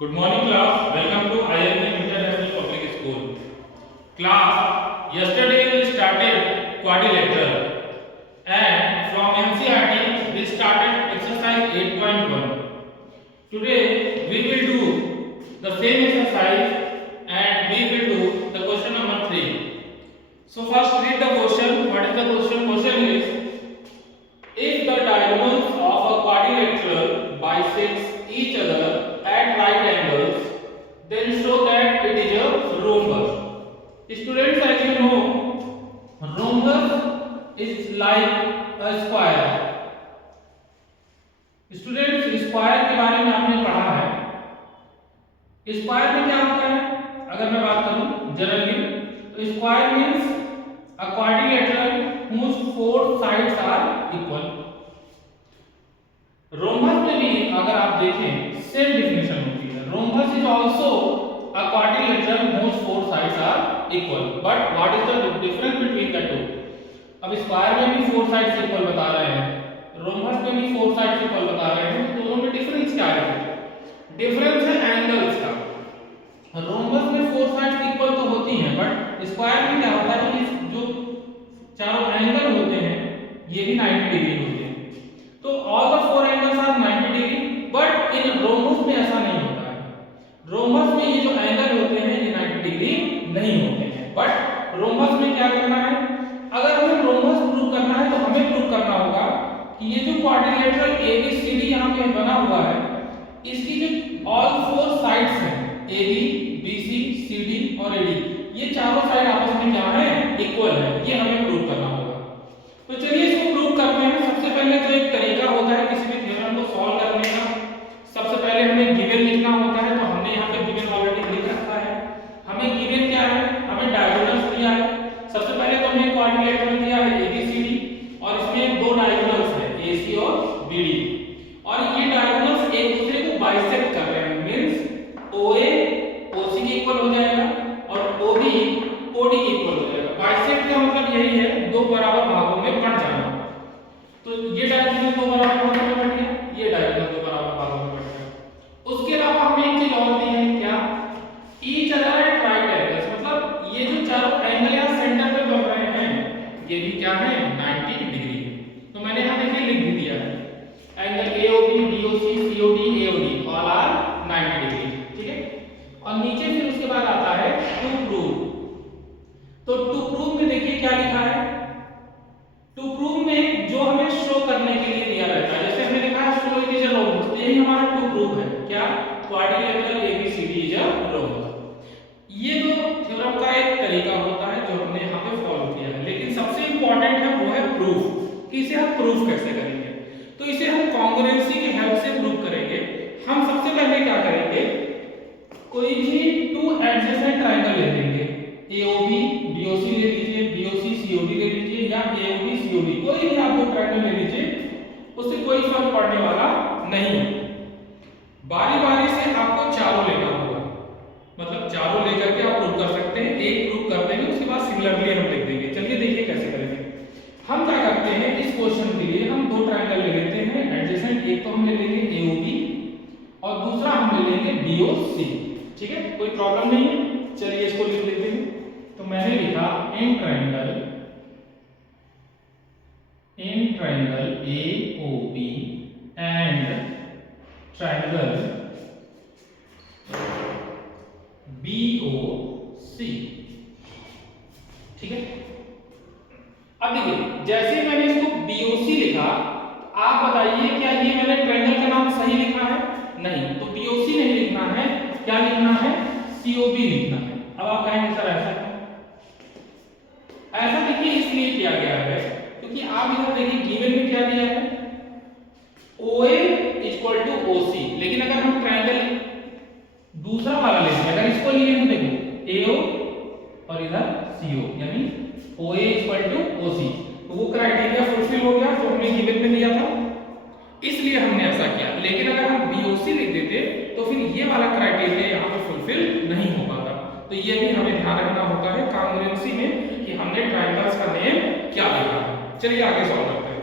Good morning class. Welcome to IME International Public School. Class, yesterday we started quadrilateral and from NCERT we started exercise 8.1. Today we will do the same exercise and we will do the question number 3. So first read the question. What is the question? Question is, if the diagonals of a quadrilateral bisects each other at right angles, then show that it is a rhombus. Students, as you know, rhombus is like a square. Students, square के बारे में आपने पढ़ा है। Square में क्या होता है? अगर मैं बात करूं जनरली, तो square means a quadrilateral whose four sides are equal. Rhombus में भी अगर आप देखें सेम डिफिनेशन होती है। Rhombus is also a quadrilateral whose four sides are equal. But what is the difference between the two? अब square में भी फोर साइड्स इक्वल बता रहे हैं, रोम्बस में भी फोर साइड्स इक्वल बता रहे हैं, तो दोनों में डिफरेंस क्या है? डिफरेंस है एंगल्स का। रोम्बस में फोर साइड्स इक्वल तो होती हैं, बट स्क्वायर में क्या होता है कि जो चारों एंगल होते हैं ये भी 90 डिग्री होते हैं। तो all the four angles are 90 degree, but in rhombus में ऐसा नहीं होता है। रोम्बस में ये जो एंगल होते हैं ये 90 डिग्री नहीं होते हैं। बट रोम्बस में क्या करना है? अगर हमें रोम्बस प्रूव करना है तो हमें प्रूव करना होगा कि ये जो क्वाड्रिलेटरल ABCD यहाँ पे बना हुआ है, इसकी जो ऑल फोर साइड्स हैं AB, BC, CD और AD, ये चारों साइड आपस में क्या है? इक्वल है। ये हमें प्रूव करना होगा। तो चलिए इसको प्रूव करते हैं। सबसे पहले जो एक तरीका होता है किसी भी थ्योरम को सॉल्व करने का, सबसे पहले हमें गिवन लिखना होता है। तो हमने यहाँ पे गिवन ऑलरेडी लिख रखा है। हमें गिवन क्या है? हमें डायगोनल्स दिया है। सबसे पहले तो हमें क्वाड्रिलेटरल दिया है ABCD और इसमें दो डायगोनल्स है AC और BD, और ये डायगोनल्स एक दूसरे को बाइसेक्ट कर रहे हैं। मींस OA OC के इक्वल हो जाएगा और OB OD के इक्वल हो जाएगा। बाइसेक्ट का मतलब यही है दो बराबर भागों में बंट जाना। तो ये डायगोनल दो बराबर भागों में बंट गया, ये डायगोनल दो बराबर भागों में बंट गया। उसके अलावा हमें एक चीज और दी है, क्या? Each other at right angles, मतलब ये जो चारों एंगल यहां सेंटर पे बन रहे हैं ये भी क्या है? 90 डिग्री। तो मैंने यहां देखिए लिख भी दिया है, angle AOB, BOC, COD, AOD all are 90 degree. ठीक है, और नीचे फिर उसके बाद आता है टू प्रूव। तो टू प्रूव में देखिए क्या लिखा है। टू प्रूव में जो हमें शो करने के लिए दिया रहता है, जैसे हमने लिखा है show it is a rhombus, तो यही हमारा टू प्रूव है। क्या? Quadrilateral ABCD is a rhombus. ये तो थ्योरम का एक तरीका होता है जो हमने यहाँ पे फॉलो किया है, लेकिन सबसे इंपॉर्टेंट है वो है प्रूफ, कि इसे हम प्रूफ कैसे करेंगे। तो इसे हम कॉन्ग्रुएंसी की हेल्प से प्रूव करेंगे। हम सबसे पहले क्या करेंगे, कोई भी टू एडजेसेंट ट्रायंगल ले लेंगे। AOB BOC ले लीजिए, BOC COD ले लीजिए, या AOD COD, कोई भी आप दो ट्रायंगल ले लीजिए, उससे कोई फर्क पड़ने वाला नहीं है। बारी बारी से आपको चारों लेना होगा, मतलब चारों लेकर के आप प्रूव कर सकते हैं। एक प्रूव कर देंगे, उसके बाद सिमिलरली हम लिख देंगे। चलिए देखिए कैसे करेंगे। हम क्या करते हैं, इस क्वेश्चन के लिए हम दो ट्रायंगल ले लेते हैं एडजेसेंट। एक तो हम ले लेंगे AOB और दूसरा हम ले लेंगे BOC। ठीक है, कोई प्रॉब्लम नहीं है। चलिए इसको लिख लेते हैं। तो मैंने लिखा in triangle AOB and triangle BOC। ठीक है, अब देखिए जैसे मैंने इसको BOC लिखा, आप बताइए क्या ये मैंने ट्रायंगल का नाम सही लिखा है? नहीं, तो BOC नहीं लिखना है, क्या लिखना है? COB लिखना है। अब आप कहेंगे सर ऐसा क्यों? ऐसा देखिए इसलिए किया गया है क्योंकि आप इधर देखिए गिवन में क्या दिया है, OA इक्वल टू OC, लेकिन अगर हम ट्रायंगल दूसरा वाला लेते हैं, अगर इसको लिए तो देखो AO और इधर CO, यानी OA इक्वल टू OC, तो वो क्राइटेरिया फुलफिल हो गया जो हमने गिवन में दिया था, इसलिए हमने ऐसा किया। लेकिन अगर हम BOC लिख देते तो फिर ये वाला क्राइटेरिया यहाँ पे फुलफिल नहीं हो पाता। तो ये भी हमें ध्यान रखना होता है कॉन्ग्रुएंसी में कि हमने ट्रायंगल्स का नेम क्या लिखा है। चलिए आगे सॉल्व करते हैं।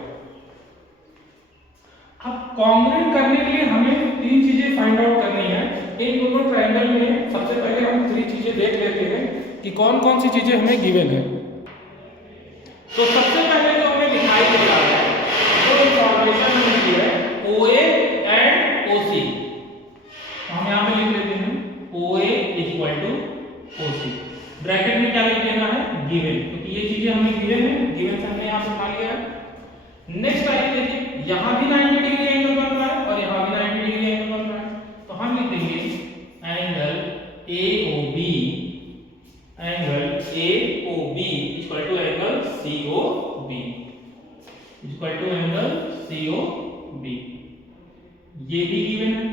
अब कॉन्ग्रुएंट करने के लिए हमें तीन चीजें फाइंड आउट करनी है। इन दोनों ट्रायंगल में सबसे पहले हम 3 चीजें देख लेते हैं कि कौन कौन सी चीजें हमें गिवन है। तो सबसे पहले जो हमें दिखाई दे रहा है, जो इंफॉर्मेशन हमें दी है OA एंड OC, हम यहाँ पे लिख लेते हैं OA equal to OC, bracket में क्या लिख देना है, गिवन, क्योंकि ये चीजें हमें गिवन है, गिवन से हमने यहाँ से उठा लिया है। नेक्स्ट आइए देखिए, यहाँ भी 90 डिग्री एंगल बन रहा है और यहाँ भी 90 डिग्री एंगल बन रहा है, तो हम लिख देंगे angle AOB, angle AOB equal to angle COB, equal to angle COB, ये भी गिवन है।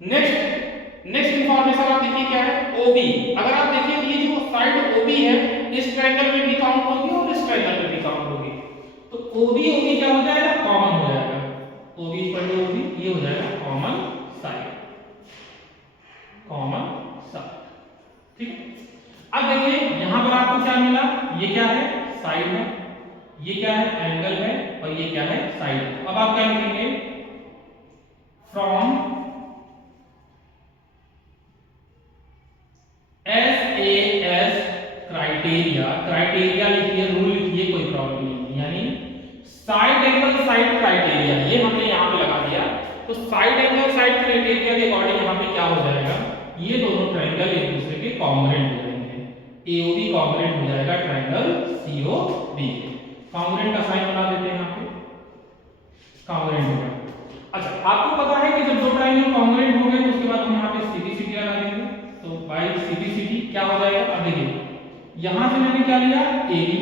नेक्स्ट इंफॉर्मेशन आप देखिए क्या है, OB, अगर आप देखिए ये जो साइड OB है इस ट्रायंगल में भी काउंट होगी और इस ट्रायंगल में भी काउंट होगी, तो OB क्या हो जाएगा, कॉमन हो जाएगा, OB इक्वल टू OB, ये हो जाएगा कॉमन साइड, कॉमन साइड, ठीक है। अब देखिए यहां पर आपको क्या मिला, ये क्या है, साइड है, ये क्या है, एंगल है, और ये क्या है, साइड। अब आप क्या लिखेंगे, फ्रॉम SAS क्राइटेरिया, क्राइटेरिया लिखिए, रूल लिखिए, कोई प्रॉब्लम नहीं, यानी साइड एंगल साइड क्राइटेरिया, ये हमने यहां पे लगा दिया, तो साइड एंगल साइड क्राइटेरिया के अकॉर्डिंग यहां पे क्या हो जाएगा, ये दोनों ट्रायंगल एक दूसरे के कॉन्ग्रुएंट हो जाएंगे, AOB कॉन्ग्रुएंट हो जाएगा ट्रायंगल COB, कॉन्ग्रुएंट का साइन बना देते हैं यहां पे, कॉन्ग्रुएंट हो गया। अच्छा, आपको पता है कि जब दो ट्रायंगल कॉन्ग्रुएंट हो गए तो उसके बाद हम यहां पे सीधी लगा देंगे, तो बाय सीधी क्या हो जाएगा, अब देखिए यहां से मैंने क्या लिया, AB,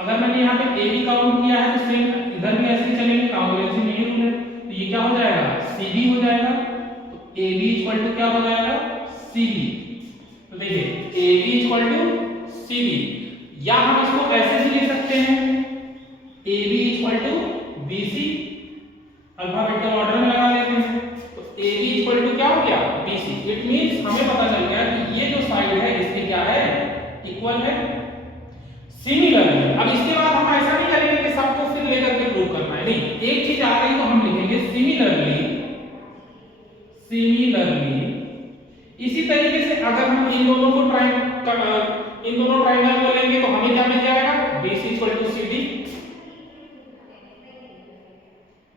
अगर मैंने यहां पे AB काउंट किया है तो सेम इधर भी ऐसे ही चलेंगे, कॉन्ग्रुएंसी में ही रूल है, तो ये क्या हो जाएगा, CB हो जाएगा, तो AB इक्वल टू क्या हो जाएगा, CB, तो देखिए AB इक्वल टू CB, या हम इसको ऐसे भी ले सकते हैं, AB equal to BC, alphabetical order में लगा लेते हैं, तो AB इक्वल टू क्या हो गया, BC, इट मींस हमें पता चल गया कि ये जो साइड है इसके क्या है, इक्वल है। सिमिलरली अब इसके बाद हम ऐसा नहीं करेंगे कि सबको फिर लेकर के प्रूव करना है, नहीं, एक चीज आ गई तो हम लिखेंगे सिमिलरली, इसी तरीके से अगर हम इन दोनों ट्रायंगल को लेंगे तो हमें क्या मिल जाएगा, BC इक्वल टू CD,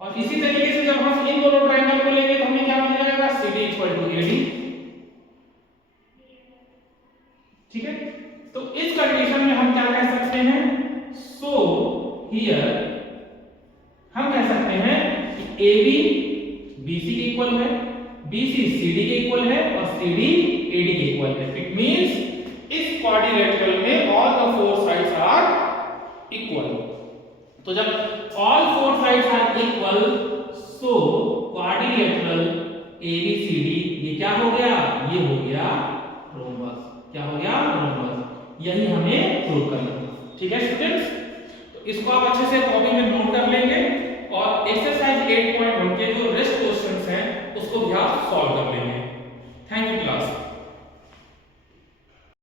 और इसी तरीके से जब हम इन दोनों ट्रायंगल को लेंगे तो हमें क्या मिल जाएगा, CD इक्वल टू AD, ठीक है। तो इस कंडीशन में हम क्या कह सकते हैं, सो हियर हम कह सकते हैं कि AB BC के इक्वल है, BC CD के इक्वल है, और CD AD के इक्वल है, इट मींस इस क्वाड्रिलेटरल में all the four sides are equal, तो जब all four sides are equal, so quadrilateral ABCD ये क्या हो गया, ये हो गया रोम्बस, क्या हो गया, रोम्बस, यही हमें प्रूव करना है, ठीक है स्टूडेंट्स। तो इसको आप अच्छे से कॉपी में